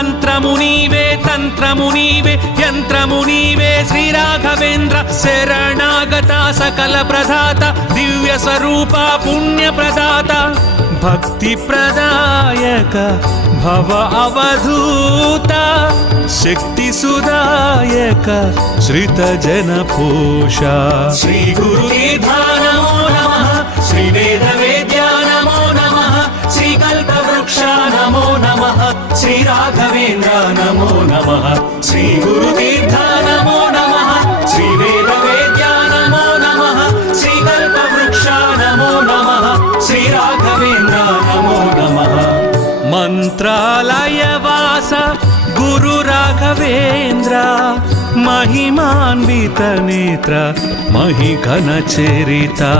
మంత్రము నీవే తంత్రము నీవే యంత్రము నీవే శ్రీ రాఘవేంద్ర శరణాగత సకల ప్రదాత దివ్య స్వరూప పుణ్య ప్రదాత భక్తి ప్రదాయక భవ అవధూత శక్తి సుదాయక శ్రిత జన పోష శ్రీ గురు నమో నమః శ్రీ వేద వేద్యా నమో నమః శ్రీ కల్ప వృక్ష నమో నమః శ్రీ రాఘవేంద్ర నమో నమః శ్రీ గురు తీర్థ నమో నమః శ్రీ వేద వేద్యా నమో నమః శ్రీ కల్ప వృక్ష నమో నమః శ్రీ రాఘవేంద్ర నమో నమః మంత్రాలయ వాస గురు రాఘవేంద్ర महिमान्वित नेत्र महिघन चरिता